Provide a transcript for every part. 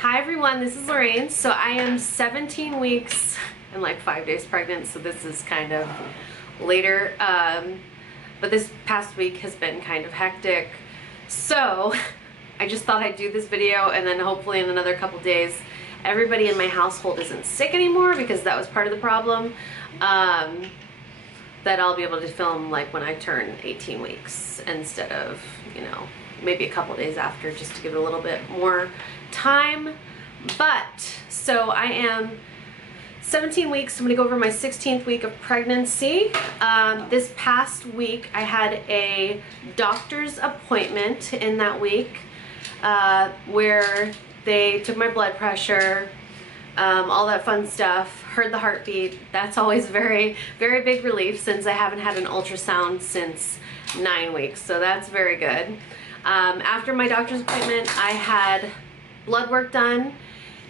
Hi everyone, this is Lorraine. So I am 17 weeks and like 5 days pregnant, so this is kind of later. But this past week has been kind of hectic. So I just thought I'd do this video, and then hopefully in another couple days everybody in my household isn't sick anymore, because that was part of the problem. That I'll be able to film like when I turn 18 weeks instead of, you know, maybe a couple days after, just to give it a little bit more time. But so I am 17 weeks. I'm gonna go over my 16th week of pregnancy. This past week I had a doctor's appointment in that week where they took my blood pressure, all that fun stuff, heard the heartbeat. That's always very, very big relief, since I haven't had an ultrasound since 9 weeks, so that's very good. After my doctor's appointment, I had blood work done,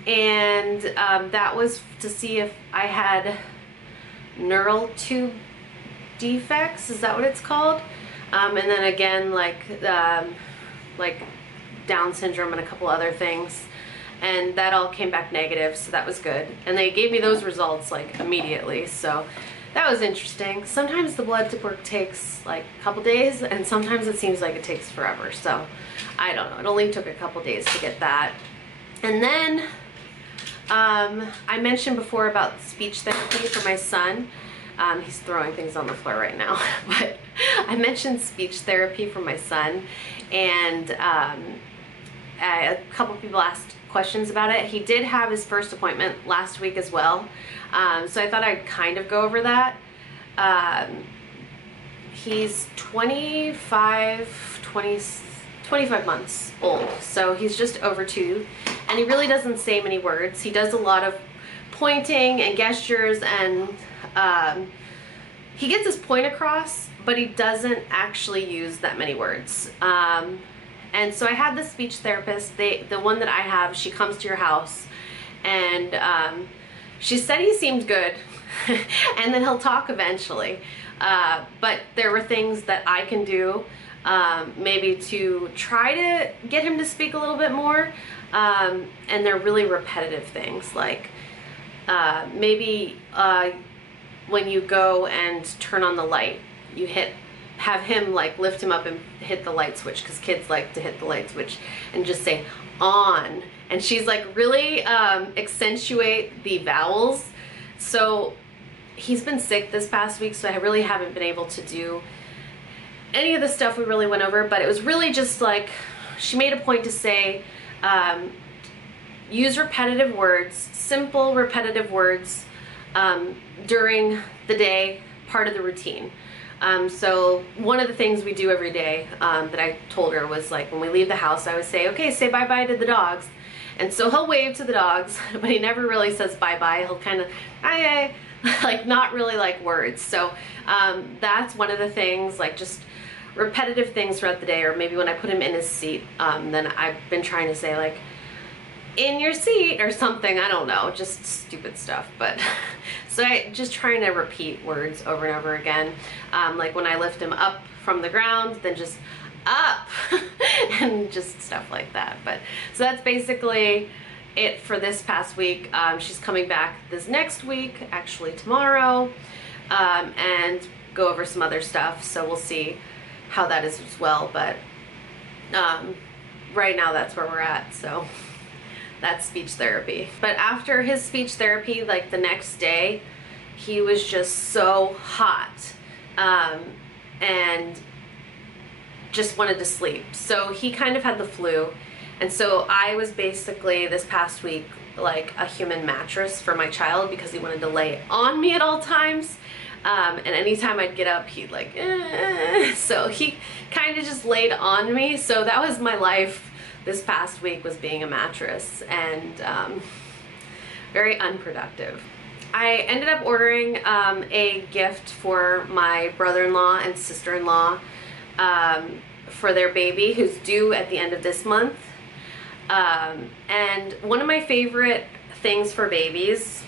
and that was to see if I had neural tube defects, is that what it's called? And then again, like Down syndrome and a couple other things, and that all came back negative, so that was good. And they gave me those results like immediately, so that was interesting. Sometimes the blood work takes like a couple days, and sometimes it seems like it takes forever, so I don't know. It only took a couple days to get that. And then I mentioned before about speech therapy for my son. He's throwing things on the floor right now, but I mentioned speech therapy for my son, and a couple people asked questions about it. He did have his first appointment last week as well, so I thought I'd kind of go over that. He's 25 months old, so he's just over 2, and he really doesn't say many words. He does a lot of pointing and gestures, and he gets his point across, but he doesn't actually use that many words. And so I had the speech therapist, the one that I have, she comes to your house, and she said he seemed good, and then he'll talk eventually. But there were things that I can do, maybe to try to get him to speak a little bit more, and they're really repetitive things, like maybe when you go and turn on the light, you have him like lift him up and hit the light switch, because kids like to hit the light switch, and just say on, and she's like really accentuate the vowels. So he's been sick this past week, so I really haven't been able to do any of the stuff we really went over, but it was really just like, she made a point to say use repetitive words, simple repetitive words during the day, part of the routine. So one of the things we do every day that I told her was, like, when we leave the house, I would say, okay, say bye-bye to the dogs. And so he'll wave to the dogs, but he never really says bye-bye. He'll kind of, aye, like, not really like words. So that's one of the things, like just repetitive things throughout the day, or maybe when I put him in his seat, then I've been trying to say, like, in your seat or something, I don't know, just stupid stuff. But so I just trying to repeat words over and over again, like when I lift him up from the ground, then just up and just stuff like that. But so that's basically it for this past week. She's coming back this next week, actually tomorrow, and go over some other stuff, so we'll see how that is as well. But right now that's where we're at, so that's speech therapy. But after his speech therapy, like the next day, he was just so hot and just wanted to sleep. So he kind of had the flu, and so I was basically this past week like a human mattress for my child, because he wanted to lay on me at all times. And anytime I'd get up, he'd like, so he kind of just laid on me. So that was my life this past week, was being a mattress, and very unproductive. I ended up ordering a gift for my brother-in-law and sister-in-law for their baby, who's due at the end of this month. And one of my favorite things for babies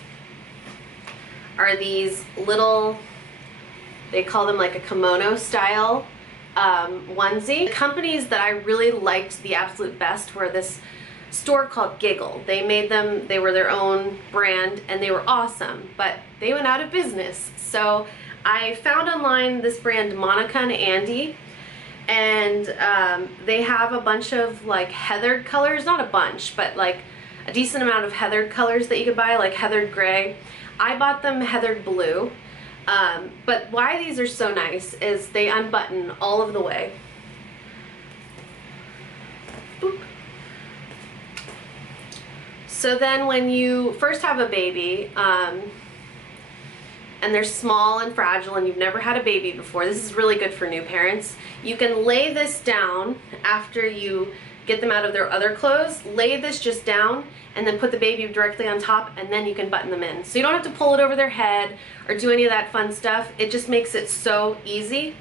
are these little, they call them like a kimono style onesie. The companies that I really liked the absolute best were this store called Giggle. They made them, they were their own brand, and they were awesome, but they went out of business. So I found online this brand Monica and Andy, and they have a bunch of like heathered colors, not a bunch, but like a decent amount of heathered colors that you could buy, like heathered gray. I bought them heathered blue, but why these are so nice is they unbutton all of the way. Boop. So then when you first have a baby, and they're small and fragile and you've never had a baby before, this is really good for new parents. You can lay this down after you get them out of their other clothes. Lay this just down and then put the baby directly on top, and then you can button them in. So you don't have to pull it over their head or do any of that fun stuff. It just makes it so easy.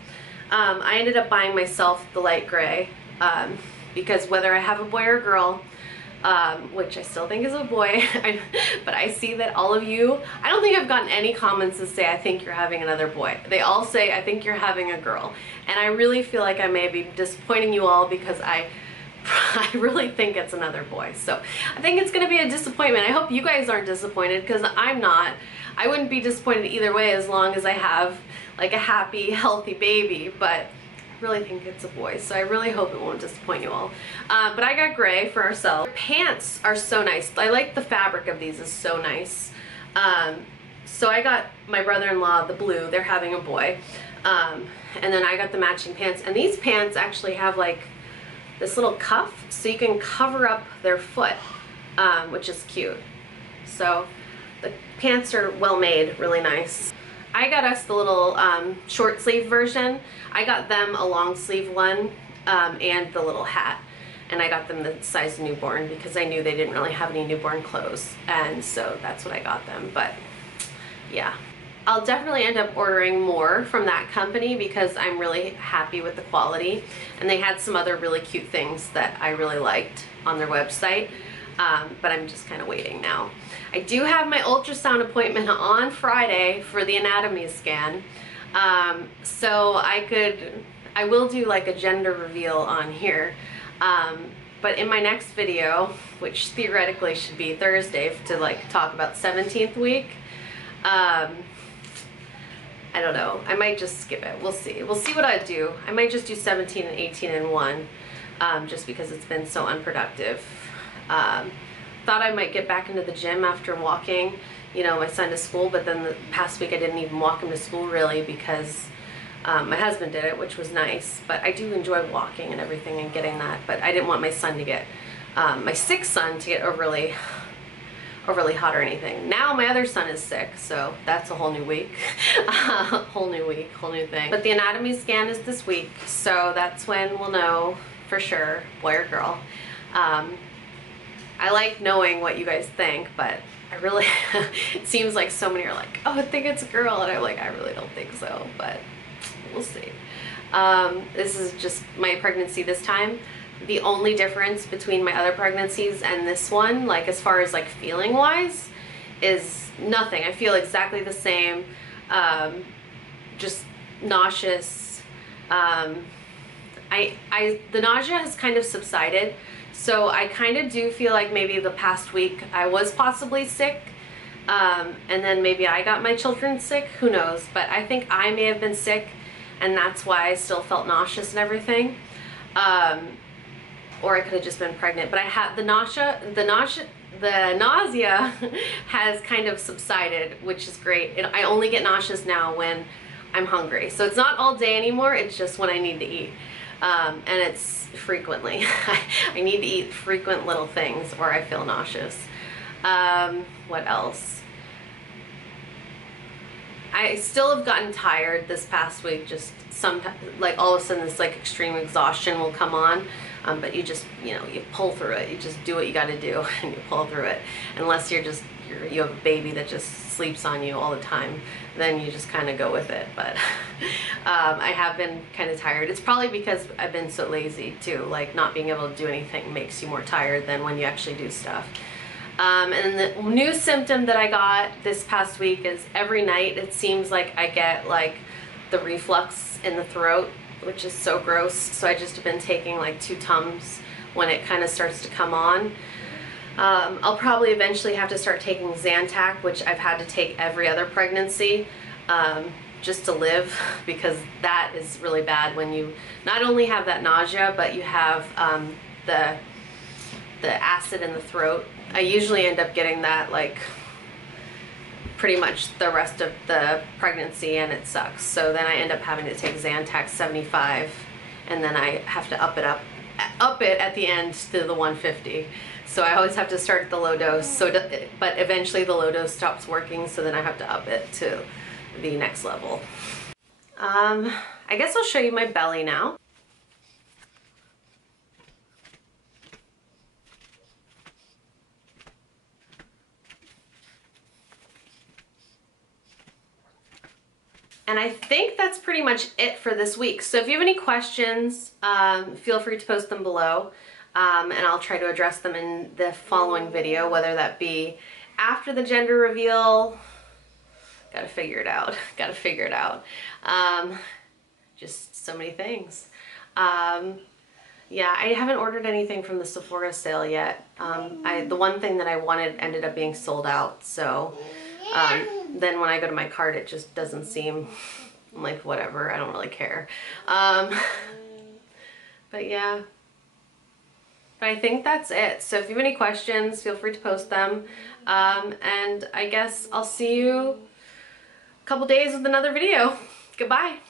I ended up buying myself the light gray because whether I have a boy or a girl, which I still think is a boy, but I see that all of you, I don't think I've gotten any comments that say I think you're having another boy. They all say I think you're having a girl, and I really feel like I may be disappointing you all because I really think it's another boy. So I think it's going to be a disappointment. I hope you guys aren't disappointed, because I'm not. I wouldn't be disappointed either way as long as I have like a happy, healthy baby, but really think it's a boy, so I really hope it won't disappoint you all. But I got gray for ourselves. Pants are so nice. I like the fabric of these, is so nice. So I got my brother-in-law the blue, they're having a boy, and then I got the matching pants, and these pants actually have like this little cuff so you can cover up their foot, which is cute. So the pants are well made, really nice. I got us the little short sleeve version. I got them a long sleeve one, and the little hat. And I got them the size newborn because I knew they didn't really have any newborn clothes. And so that's what I got them, but yeah. I'll definitely end up ordering more from that company because I'm really happy with the quality. And they had some other really cute things that I really liked on their website. But I'm just kind of waiting now. I do have my ultrasound appointment on Friday for the anatomy scan. So I will do like a gender reveal on here. But in my next video, which theoretically should be Thursday to like talk about 17th week, I don't know. I might just skip it. We'll see. We'll see what I do. I might just do 17 and 18 in one, just because it's been so unproductive. Thought I might get back into the gym after walking, you know, my son to school, but then the past week I didn't even walk him to school really because my husband did it, which was nice. But I do enjoy walking and everything and getting that, but I didn't want my son to get, my sick son to get overly hot or anything. Now my other son is sick, so that's a whole new week. Whole new week, whole new thing. But the anatomy scan is this week, so that's when we'll know for sure, boy or girl. I like knowing what you guys think, but I really, it seems like so many are like, oh, I think it's a girl, and I'm like, I really don't think so, but we'll see. This is just my pregnancy this time. The only difference between my other pregnancies and this one, like as far as like feeling wise, is nothing. I feel exactly the same, just nauseous. The nausea has kind of subsided, so I kind of do feel like maybe the past week I was possibly sick, and then maybe I got my children sick, who knows, but I think I may have been sick, and that's why I still felt nauseous and everything. Or I could have just been pregnant, but I had the nausea has kind of subsided, which is great. I only get nauseous now when I'm hungry. So it's not all day anymore, it's just when I need to eat. And it's frequently. I need to eat frequent little things or I feel nauseous. What else? I still have gotten tired this past week, just sometimes, like all of a sudden this like extreme exhaustion will come on. But you just, you know, you pull through it. You just do what you got to do and you pull through it. Unless you have a baby that just sleeps on you all the time, then you just kind of go with it. But I have been kind of tired. It's probably because I've been so lazy too. Like not being able to do anything makes you more tired than when you actually do stuff. And the new symptom that I got this past week is every night it seems like I get like the reflux in the throat, which is so gross. So I just have been taking like 2 Tums when it kind of starts to come on. I'll probably eventually have to start taking Zantac, which I've had to take every other pregnancy, just to live, because that is really bad when you not only have that nausea, but you have the acid in the throat. I usually end up getting that like pretty much the rest of the pregnancy, and it sucks. So then I end up having to take Zantac 75, and then I have to up it at the end to the 150. So I always have to start at the low dose. So, but eventually the low dose stops working, so then I have to up it to the next level. I guess I'll show you my belly now. And I think that's pretty much it for this week. So if you have any questions, feel free to post them below, and I'll try to address them in the following video, whether that be after the gender reveal. Gotta figure it out. Gotta figure it out. Just so many things. Yeah, I haven't ordered anything from the Sephora sale yet. The one thing that I wanted ended up being sold out, so then when I go to my cart, it just doesn't seem, I'm like, whatever, I don't really care. But yeah, but I think that's it. So if you have any questions, feel free to post them. And I guess I'll see you a couple days with another video. Goodbye.